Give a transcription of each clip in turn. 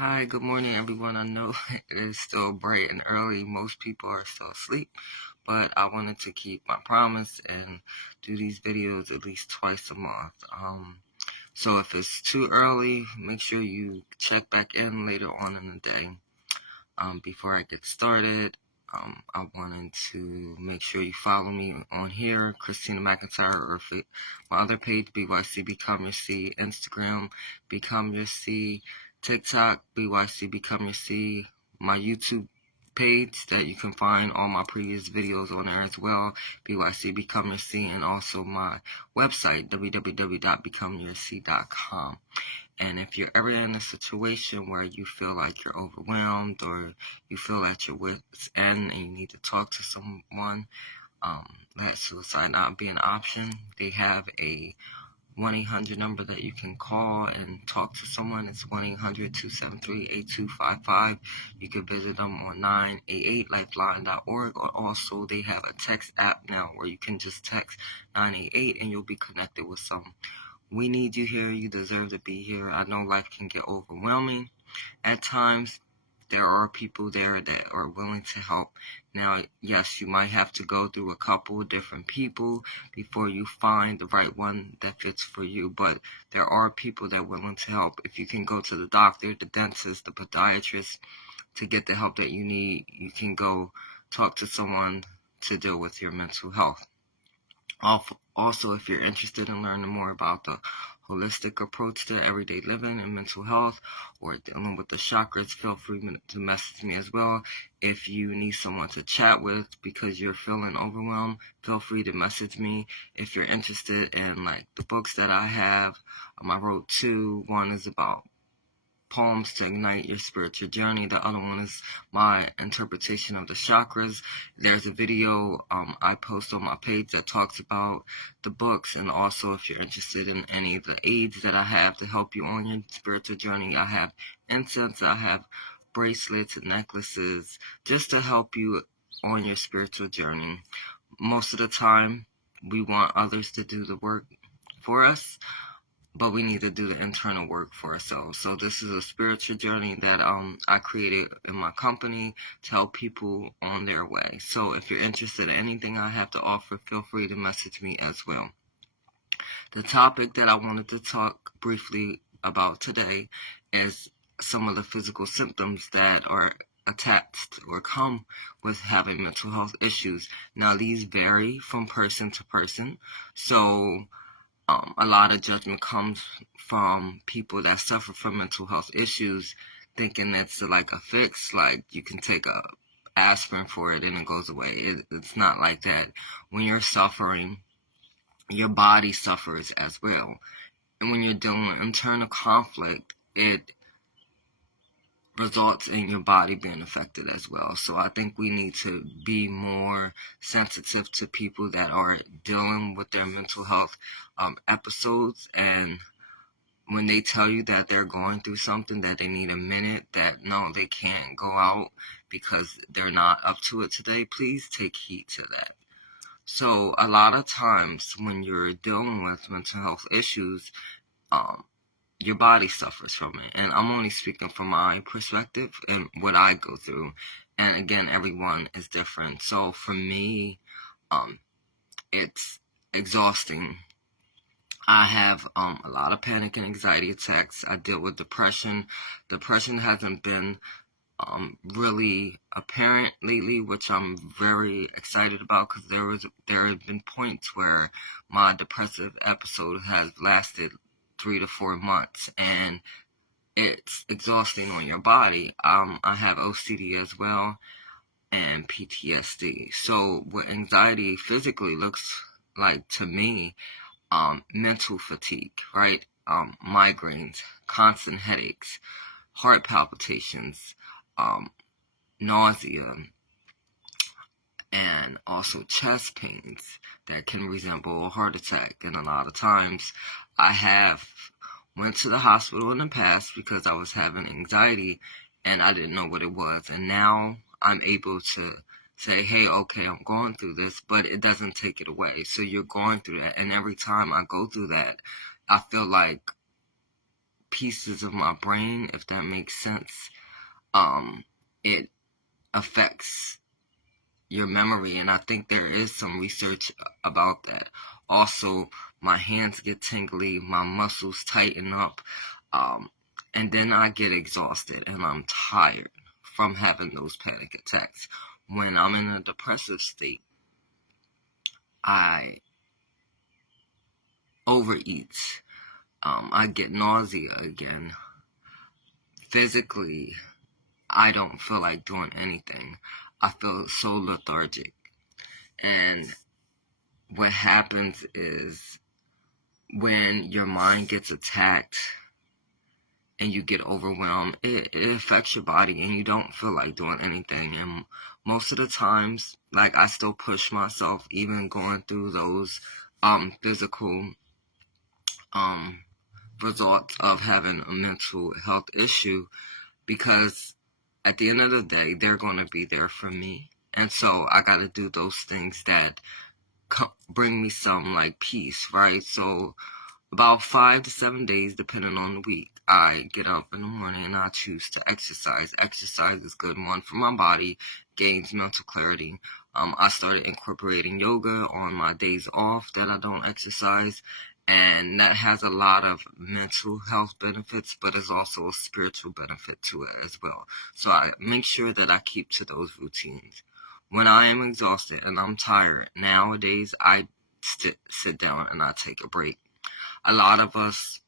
Hi, good morning, everyone. I know it is still bright and early. Most people are still asleep, but I wanted to keep my promise and do these videos at least twice a month. So if it's too early, make sure you check back in later on in the day. Before I get started, I wanted to make sure you follow me on here, Christina McIntyre, or my other page, BYC Become Your C, Instagram, Become Your C, TikTok, BYC Become Your C, my YouTube page that you can find all my previous videos on there as well, BYC Become Your C, and also my website, www.becomeyourc.com. And if you're ever in a situation where you feel like you're overwhelmed or you feel at your wit's end and you need to talk to someone, let suicide not be an option. They have a 1-800 number that you can call and talk to someone. It's 1-800-273-8255. You can visit them on 988lifeline.org, or also they have a text app now where you can just text 988 and you'll be connected with some. We need you here. You deserve to be here. I know life can get overwhelming at times. There are people there that are willing to help. Now, yes, you might have to go through a couple of different people before you find the right one that fits for you, but there are people that are willing to help. If you can go to the doctor, the dentist, the podiatrist to get the help that you need, you can go talk to someone to deal with your mental health. Also, if you're interested in learning more about the holistic approach to everyday living and mental health, or dealing with the chakras, feel free to message me as well. If you need someone to chat with because you're feeling overwhelmed, feel free to message me. If you're interested in the books that I have, I wrote two. One is about poems to ignite your spiritual journey. The other one is my interpretation of the chakras. There's a video I post on my page that talks about the books, and also if you're interested in any of the aids that I have to help you on your spiritual journey, I have incense, I have bracelets and necklaces just to help you on your spiritual journey. Most of the time, we want others to do the work for us, but we need to do the internal work for ourselves. So this is a spiritual journey that I created in my company to help people on their way. So if you're interested in anything I have to offer, feel free to message me as well. The topic that I wanted to talk briefly about today is some of the physical symptoms that are attached or come with having mental health issues. Now, these vary from person to person. So a lot of judgment comes from people that suffer from mental health issues, thinking it's like a fix, like you can take a aspirin for it and it goes away. It's not like that. When you're suffering, your body suffers as well. And when you're dealing with internal conflict, it results in your body being affected as well. So I think we need to be more sensitive to people that are dealing with their mental health episodes, and when they tell you that they're going through something, that they need a minute, that no, they can't go out because they're not up to it today, please take heed to that. So a lot of times when you're dealing with mental health issues, your body suffers from it. And I'm only speaking from my perspective and what I go through. And again, everyone is different. So for me, it's exhausting. I have a lot of panic and anxiety attacks. I deal with depression. Depression hasn't been really apparent lately, which I'm very excited about, because there have been points where my depressive episode has lasted 3 to 4 months, and it's exhausting on your body. I have OCD as well and PTSD. So what anxiety physically looks like to me, mental fatigue, right? Migraines, constant headaches, heart palpitations, nausea, and also chest pains that can resemble a heart attack. And a lot of times I have went to the hospital in the past because I was having anxiety and I didn't know what it was. And now I'm able to say, hey, okay, I'm going through this, but it doesn't take it away. So you're going through that. And every time I go through that, I feel like pieces of my brain, if that makes sense. It affects your memory, and I think there is some research about that. Also, my hands get tingly, my muscles tighten up, and then I get exhausted and I'm tired from having those panic attacks. When I'm in a depressive state, I overeat. I get nausea again. Physically, I don't feel like doing anything. I feel so lethargic. And what happens is when your mind gets attacked and you get overwhelmed, it affects your body and you don't feel like doing anything. And most of the times, like, I still push myself, even going through those physical results of having a mental health issue, because at the end of the day, they're going to be there for me. And so I got to do those things that bring me some, like, peace, right? So about 5 to 7 days, depending on the week, I get up in the morning and I choose to exercise. Exercise is good, one, for my body, gains mental clarity. I started incorporating yoga on my days off that I don't exercise, and that has a lot of mental health benefits, but there's also a spiritual benefit to it as well. So I make sure that I keep to those routines. When I am exhausted and I'm tired, nowadays I sit down and I take a break. A lot of us,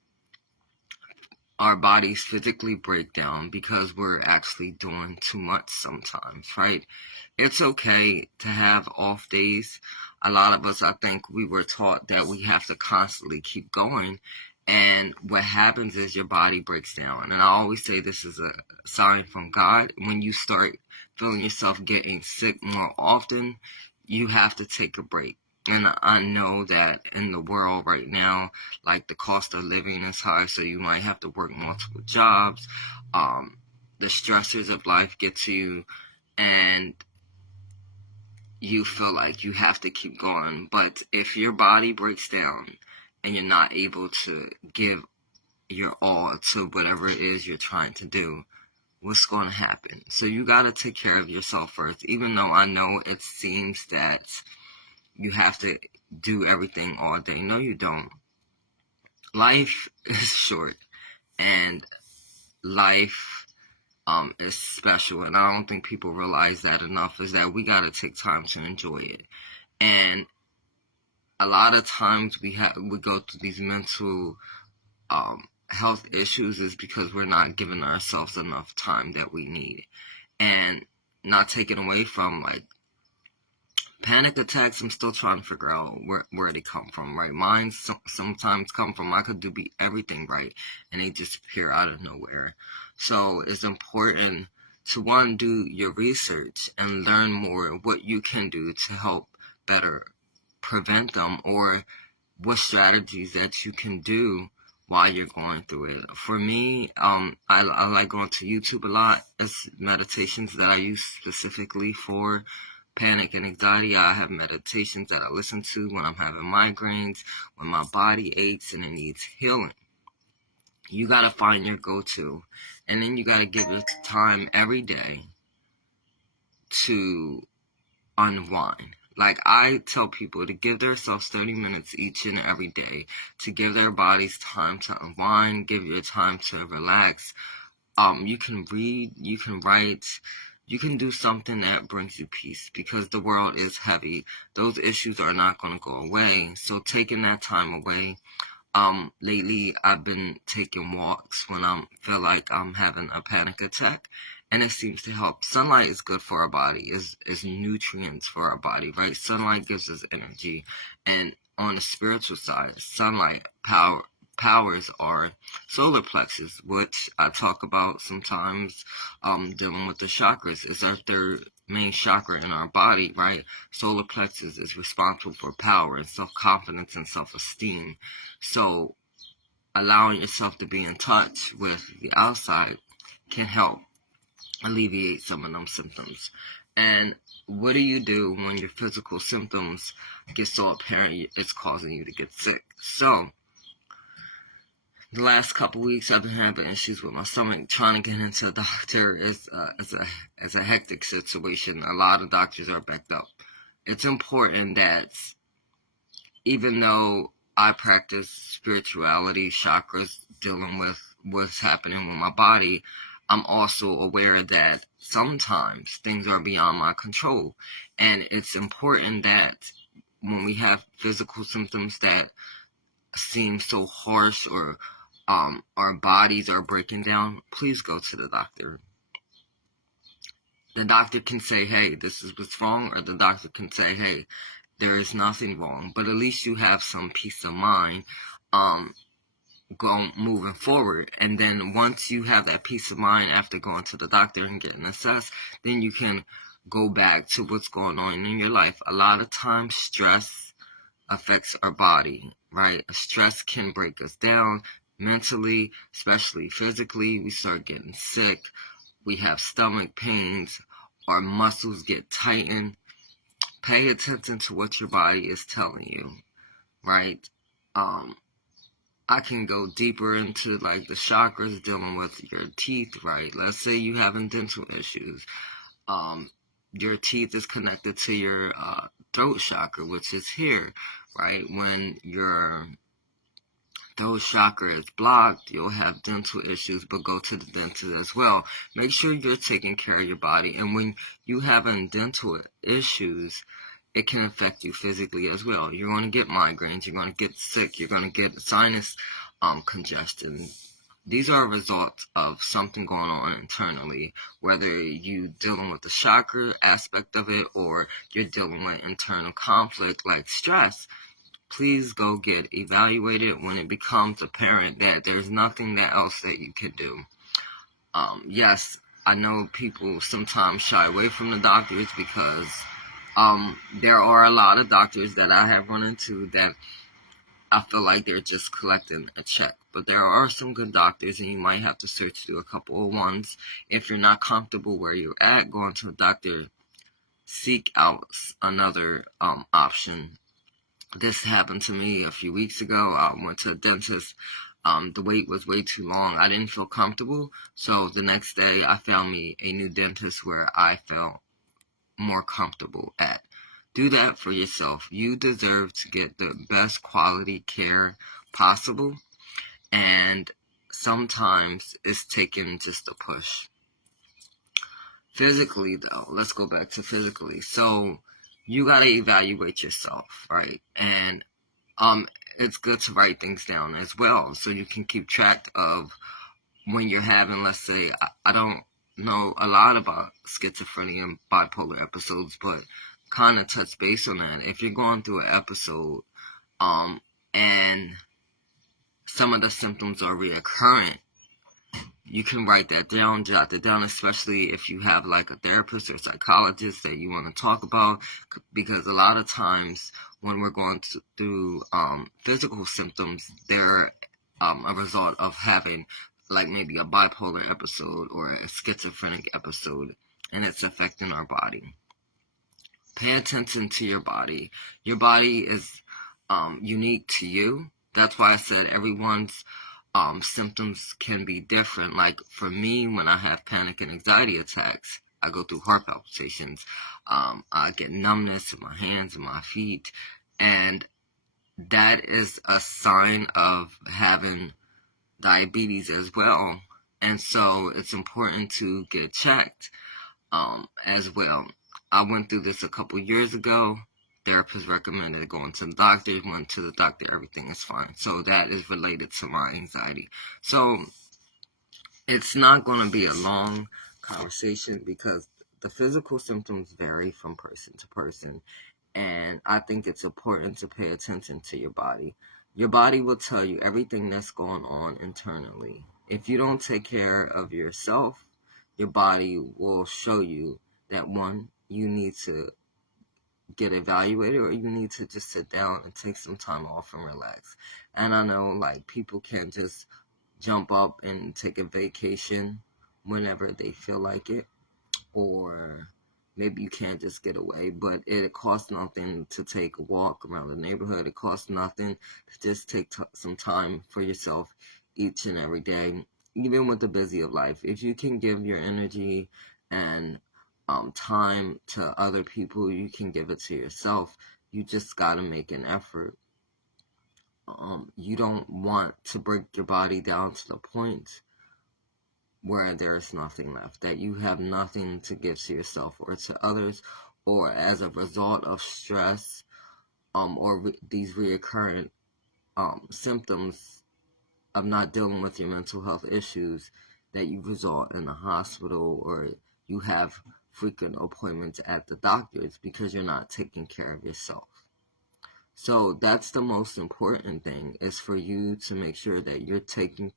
our bodies physically break down because we're actually doing too much sometimes, right? It's okay to have off days. A lot of us, I think we were taught that we have to constantly keep going. And what happens is your body breaks down. And I always say this is a sign from God. When you start feeling yourself getting sick more often, you have to take a break. And I know that in the world right now, like, the cost of living is high, so you might have to work multiple jobs. The stressors of life get to you, and you feel like you have to keep going. But if your body breaks down and you're not able to give your all to whatever it is you're trying to do, what's going to happen? So you got to take care of yourself first, even though I know it seems that you have to do everything all day. No, you don't. Life is short, and life is special, and I don't think people realize that enough, is that we got to take time to enjoy it. And a lot of times we go through these mental health issues is because we're not giving ourselves enough time that we need. And not taken away from, like, panic attacks, I'm still trying to figure out where they come from, right? Mine sometimes come from, I could do everything right, and they just appear out of nowhere. So it's important to, one, do your research and learn more what you can do to help better prevent them, or what strategies that you can do while you're going through it. For me, I like going to YouTube a lot. It's meditations that I use specifically for panic and anxiety. I have meditations that I listen to when I'm having migraines, when my body aches and it needs healing. You got to find your go-to, and then you got to give it time every day to unwind. Like, I tell people to give themselves 30 minutes each and every day, to give their bodies time to unwind, give your time to relax. You can read, you can write, you can do something that brings you peace, because the world is heavy. Those issues are not going to go away. So taking that time away. Lately I've been taking walks when I feel like I'm having a panic attack, and it seems to help. Sunlight is good for our body, is nutrients for our body, right? Sunlight gives us energy. And on the spiritual side, sunlight powers our solar plexus, which I talk about sometimes, dealing with the chakras. It's our third main chakra in our body, right? Solar plexus is responsible for power and self-confidence and self-esteem. So allowing yourself to be in touch with the outside can help alleviate some of them symptoms. And what do you do when your physical symptoms get so apparent it's causing you to get sick? So The last couple weeks I've been having issues with my stomach. Trying to get into a doctor is a hectic situation. A lot of doctors are backed up. It's important that even though I practice spirituality, chakras, dealing with what's happening with my body, I'm also aware that sometimes things are beyond my control. And it's important that when we have physical symptoms that seem so harsh, or our bodies are breaking down, please go to the doctor. The doctor can say, hey, this is what's wrong, or the doctor can say, hey, there is nothing wrong, but at least you have some peace of mind moving forward. And then once you have that peace of mind after going to the doctor and getting assessed, then you can go back to what's going on in your life. A lot of times stress affects our body, right? Stress can break us down mentally, especially physically. We start getting sick. We have stomach pains. Our muscles get tightened. Pay attention to what your body is telling you, right? I can go deeper into like the chakras dealing with your teeth, right? Let's say you having dental issues. Your teeth is connected to your throat chakra, which is here, right? When your throat chakra is blocked, you'll have dental issues, but go to the dentist as well. Make sure you're taking care of your body. And when you having dental issues, it can affect you physically as well. You're going to get migraines, you're going to get sick, you're going to get sinus congestion. These are results of something going on internally, whether you dealing with the chakra aspect of it or you're dealing with internal conflict like stress. Please go get evaluated when it becomes apparent that there's nothing else that you can do. Yes, I know people sometimes shy away from the doctors because there are a lot of doctors that I have run into that I feel like they're just collecting a check. But there are some good doctors, and you might have to search through a couple of ones. If you're not comfortable where you're at going to a doctor, seek out another option. This happened to me a few weeks ago. I went to a dentist. The wait was way too long. I didn't feel comfortable. So the next day, I found me a new dentist where I felt more comfortable at. Do that for yourself. You deserve to get the best quality care possible, and sometimes it's taking just a push. Physically, though, let's go back to physically. So you got to evaluate yourself, right? And it's good to write things down as well so you can keep track of when you're having, let's say, I don't know a lot about schizophrenia and bipolar episodes, but kind of touch base on that. If you're going through an episode and some of the symptoms are reoccurring, you can write that down, jot it down, especially if you have like a therapist or psychologist that you want to talk about, because a lot of times when we're going through physical symptoms, they're a result of having like maybe a bipolar episode or a schizophrenic episode, and it's affecting our body. Pay attention to your body. Your body is unique to you. That's why I said everyone's symptoms can be different. Like for me, when I have panic and anxiety attacks, I go through heart palpitations. I get numbness in my hands and my feet. And that is a sign of having diabetes as well. And so it's important to get checked as well. I went through this a couple years ago. Therapist recommended going to the doctor. Went to the doctor, everything is fine. So that is related to my anxiety. So it's not going to be a long conversation because the physical symptoms vary from person to person. And I think it's important to pay attention to your body. Your body will tell you everything that's going on internally. If you don't take care of yourself, your body will show you that one, you need to get evaluated, or you need to just sit down and take some time off and relax. And I know like people can't just jump up and take a vacation whenever they feel like it, or maybe you can't just get away, but it costs nothing to take a walk around the neighborhood. It costs nothing to just take some time for yourself, each and every day, even with the busy of life. If you can give your energy and time to other people, you can give it to yourself. You just gotta make an effort. You don't want to break your body down to the point where there's nothing left, that you have nothing to give to yourself or to others, or as a result of stress, or these reoccurring symptoms of not dealing with your mental health issues, that you result in a hospital or you have frequent appointments at the doctors because you're not taking care of yourself. So that's the most important thing, is for you to make sure that you're taking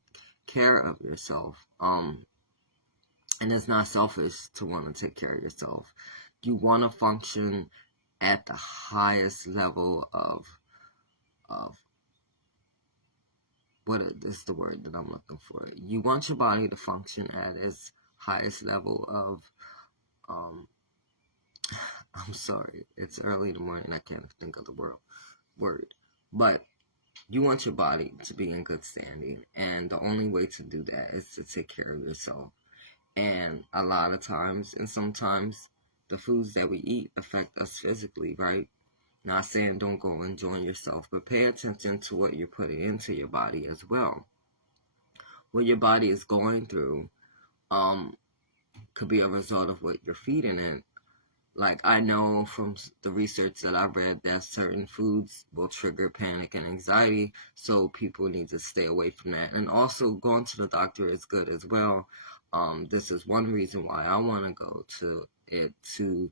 care of yourself. And it's not selfish to want to take care of yourself. You want to function at the highest level of what is the word that I'm looking for? You want your body to function at its highest level of I'm sorry, it's early in the morning, I can't think of the word. But you want your body to be in good standing, and the only way to do that is to take care of yourself. And a lot of times, and sometimes, the foods that we eat affect us physically, right? Not saying don't go enjoy yourself, but pay attention to what you're putting into your body as well. What your body is going through could be a result of what you're feeding it. Like, I know from the research that I've read that certain foods will trigger panic and anxiety, so people need to stay away from that. And also, going to the doctor is good as well. This is one reason why I want to go to it, to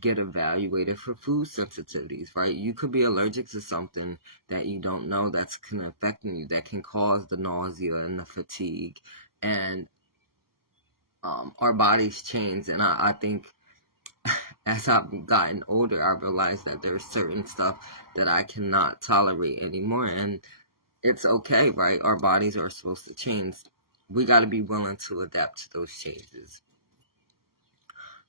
get evaluated for food sensitivities, right? You could be allergic to something that you don't know that's affecting you, that can cause the nausea and the fatigue. And our bodies change, and I think as I've gotten older, I realized that there's certain stuff that I cannot tolerate anymore, and it's okay, right? Our bodies are supposed to change. We got to be willing to adapt to those changes.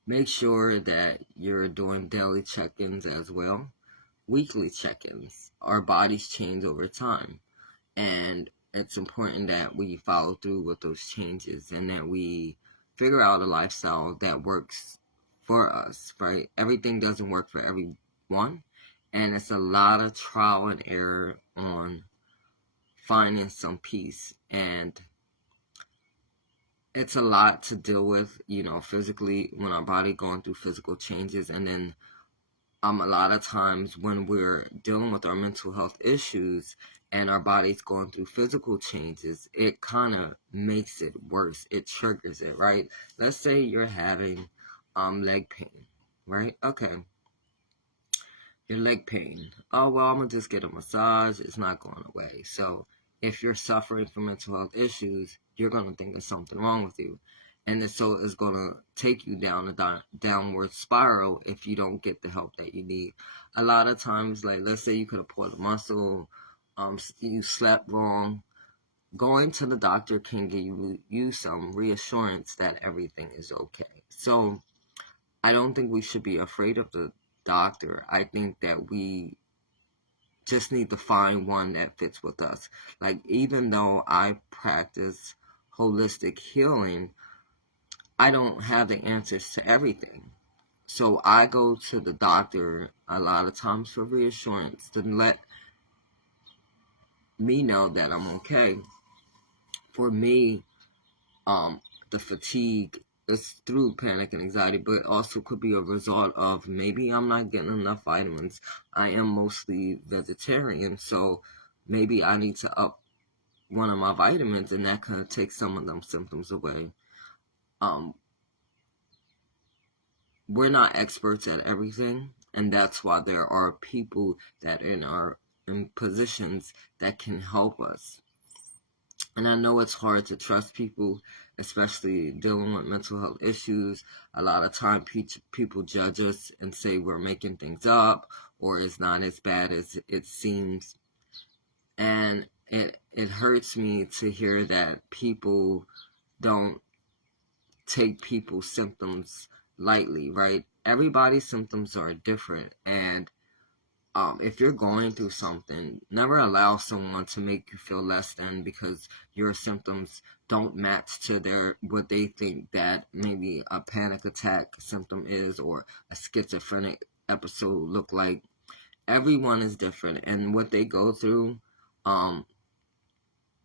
Make sure that you're doing daily check-ins as well, weekly check-ins. Our bodies change over time, and it's important that we follow through with those changes and that we figure out a lifestyle that works for us, right? Everything doesn't work for everyone, and it's a lot of trial and error on finding some peace, and it's a lot to deal with, physically, when our body going through physical changes. And then a lot of times when we're dealing with our mental health issues and our body's going through physical changes, it kind of makes it worse. It triggers it, right? Let's say you're having leg pain, right? Okay. Your leg pain. Oh, well, I'm going to just get a massage. It's not going away. So if you're suffering from mental health issues, you're going to think there's something wrong with you. And so it's going to take you down a downward spiral if you don't get the help that you need. A lot of times, like, let's say you could have pulled a muscle, you slept wrong. Going to the doctor can give you some reassurance that everything is okay. So I don't think we should be afraid of the doctor. I think that we just need to find one that fits with us. Like, even though I practice holistic healing, I don't have the answers to everything. So I go to the doctor a lot of times for reassurance, to let me know that I'm okay. For me, the fatigue is through panic and anxiety, but it also could be a result of maybe I'm not getting enough vitamins. I am mostly vegetarian, so maybe I need to up one of my vitamins, and that kind of takes some of them symptoms away. We're not experts at everything, and that's why there are people that are in positions that can help us. And I know it's hard to trust people, especially dealing with mental health issues. A lot of time people judge us and say we're making things up, or it's not as bad as it seems. And it hurts me to hear that people don't take people's symptoms lightly, right? Everybody's symptoms are different, and if you're going through something, never allow someone to make you feel less than because your symptoms don't match to what they think that maybe a panic attack symptom is, or a schizophrenic episode look like. Everyone is different, and what they go through um,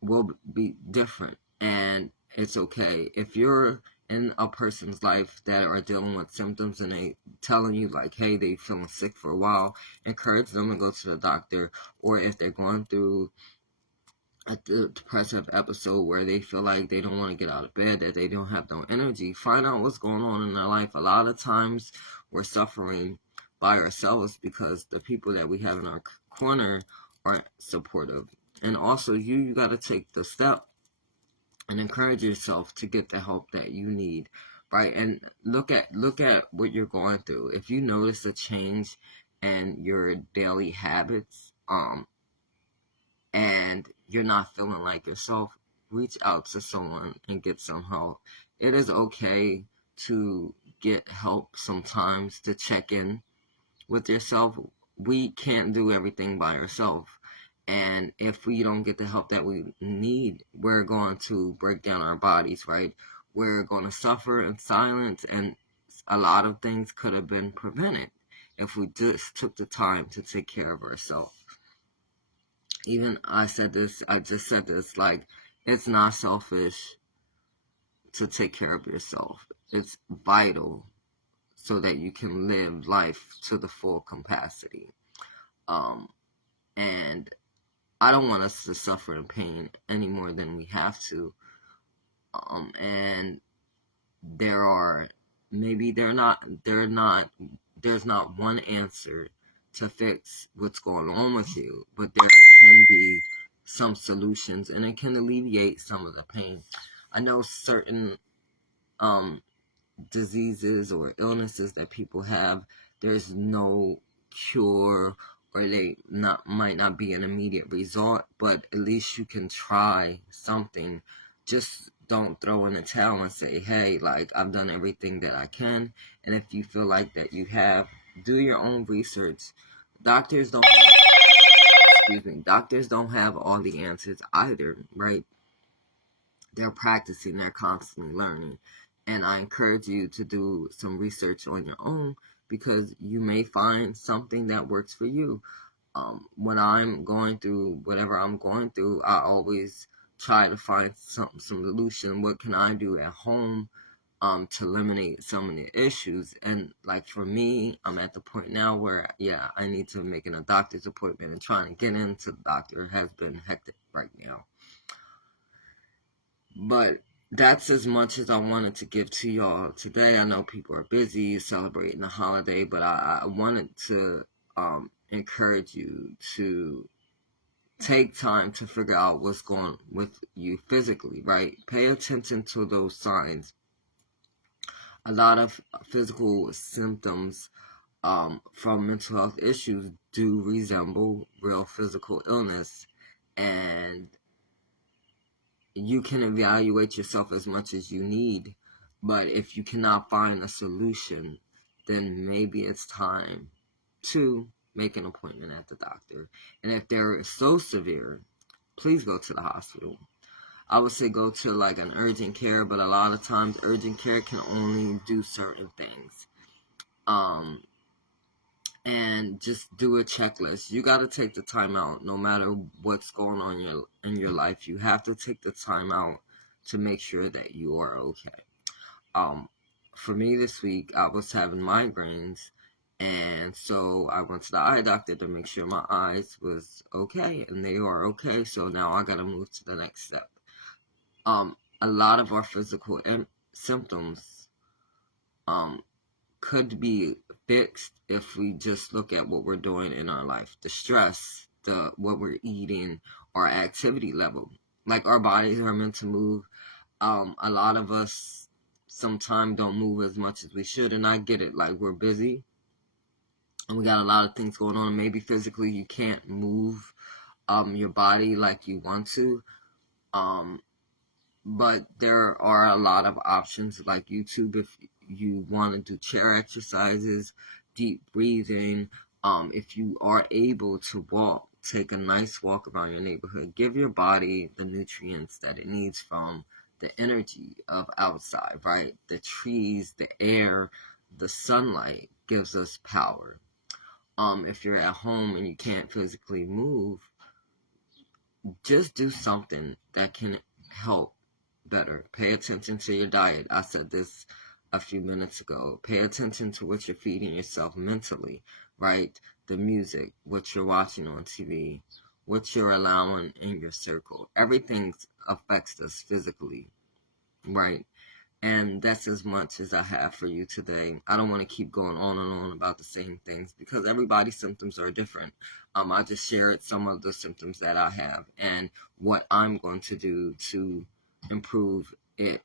will be different, and it's okay. If you're in a person's life that are dealing with symptoms and they telling you like, hey, they feeling sick for a while, encourage them to go to the doctor. Or if they're going through a depressive episode where they feel like they don't want to get out of bed, that they don't have no energy, find out what's going on in their life. A lot of times we're suffering by ourselves because the people that we have in our corner aren't supportive. And also you got to take the step and encourage yourself to get the help that you need, right? And look at what you're going through. If you notice a change in your daily habits, and you're not feeling like yourself, reach out to someone and get some help. It is okay to get help sometimes, to check in with yourself. We can't do everything by ourselves. And if we don't get the help that we need, we're going to break down our bodies, right? We're going to suffer in silence, and a lot of things could have been prevented if we just took the time to take care of ourselves. Even I just said this, like, it's not selfish to take care of yourself. It's vital so that you can live life to the full capacity. And I don't want us to suffer in pain any more than we have to. And there's not one answer to fix what's going on with you, but there can be some solutions, and it can alleviate some of the pain. I know certain diseases or illnesses that people have, there's no cure, or they might not be an immediate result, but at least you can try something. Just don't throw in the towel and say, hey, like, I've done everything that I can. And if you feel like that you have, do your own research. Doctors don't have all the answers either, right? They're practicing, they're constantly learning. And I encourage you to do some research on your own, because you may find something that works for you. When I'm going through whatever I'm going through, I always try to find some solution. What can I do at home to eliminate some of the issues? And like for me, I'm at the point now where, yeah, I need to make a doctor's appointment, and trying to get into the doctor has been hectic right now. But that's as much as I wanted to give to y'all today. I know people are busy celebrating the holiday, but I wanted to encourage you to take time to figure out what's going on with you physically, right? Pay attention to those signs. A lot of physical symptoms from mental health issues do resemble real physical illness, and you can evaluate yourself as much as you need, but if you cannot find a solution, then maybe it's time to make an appointment at the doctor. And if they're so severe, please go to the hospital. I would say go to like an urgent care, but a lot of times urgent care can only do certain things. And just do a checklist. You got to take the time out, no matter what's going on in your life. You have to take the time out to make sure that you are okay. For me this week, I was having migraines, and so I went to the eye doctor to make sure my eyes was okay, and they are okay. So now I got to move to the next step. A lot of our physical symptoms could be fixed if we just look at what we're doing in our life. The stress, what we're eating, our activity level. Like, our bodies are meant to move. A lot of us sometimes don't move as much as we should, and I get it. Like, we're busy, and we got a lot of things going on. Maybe physically you can't move your body like you want to. But there are a lot of options like YouTube if you want to do chair exercises, deep breathing, If you are able to walk, take a nice walk around your neighborhood. Give your body the nutrients that it needs from the energy of outside, right? The trees, the air, the sunlight gives us power. If you're at home and you can't physically move, just do something that can help better. Pay attention to your diet. I said this a few minutes ago. Pay attention to what you're feeding yourself mentally, right? The music, what you're watching on TV, what you're allowing in your circle. Everything affects us physically, right? And that's as much as I have for you today. I don't want to keep going on and on about the same things because everybody's symptoms are different. I just shared some of the symptoms that I have and what I'm going to do to improve it.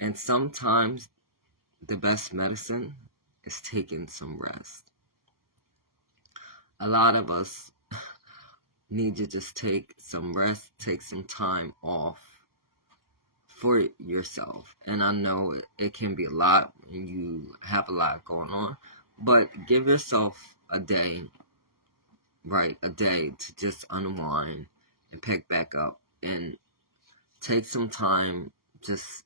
And sometimes the best medicine is taking some rest. A lot of us need to just take some rest, take some time off for yourself. And I know it can be a lot and you have a lot going on, but give yourself a day, right? A day to just unwind and pick back up and take some time. Just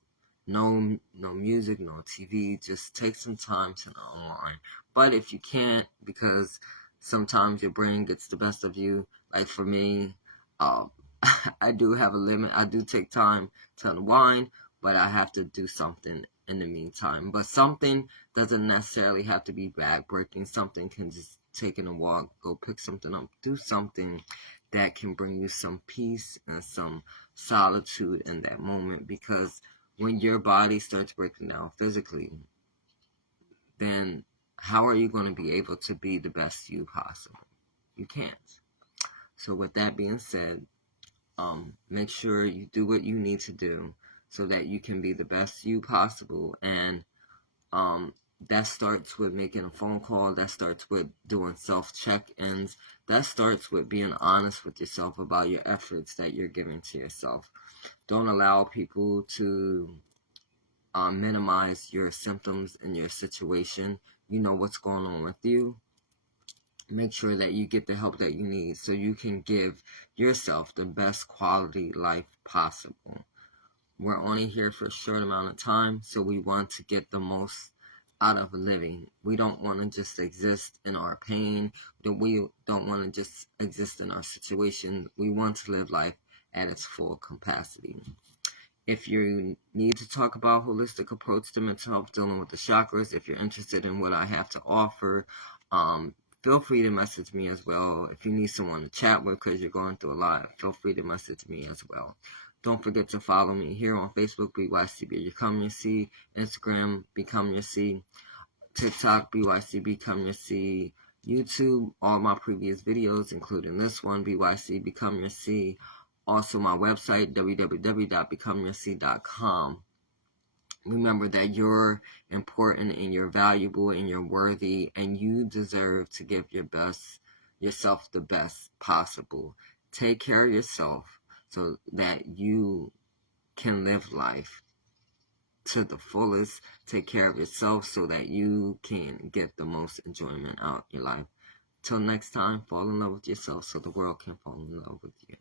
no music, no TV, just take some time to unwind. But if you can't, because sometimes your brain gets the best of you, like for me, I do have a limit. I do take time to unwind, but I have to do something in the meantime. But something doesn't necessarily have to be backbreaking. Something can just taking a walk, go pick something up, do something that can bring you some peace and some solitude in that moment. Because when your body starts breaking down physically, then how are you going to be able to be the best you possible? You can't. So with that being said, make sure you do what you need to do so that you can be the best you possible. And that starts with making a phone call. That starts with doing self-check-ins. That starts with being honest with yourself about your efforts that you're giving to yourself. Don't allow people to minimize your symptoms and your situation. You know what's going on with you. Make sure that you get the help that you need so you can give yourself the best quality life possible. We're only here for a short amount of time, so we want to get the most out of living. We don't want to just exist in our pain. We don't want to just exist in our situation. We want to live life at its full capacity. If you need to talk about holistic approach to mental health, dealing with the chakras, if you're interested in what I have to offer, feel free to message me as well. If you need someone to chat with because you're going through a lot, feel free to message me as well. Don't forget to follow me here on Facebook, BYC Become Your C, Instagram, Become Your C, TikTok, BYC Become Your C, YouTube, all my previous videos, including this one, BYC Become Your C. Also, my website, www.becomeyourc.com. Remember that you're important and you're valuable and you're worthy and you deserve to give yourself the best possible. Take care of yourself so that you can live life to the fullest. Take care of yourself so that you can get the most enjoyment out of your life. Till next time, fall in love with yourself so the world can fall in love with you.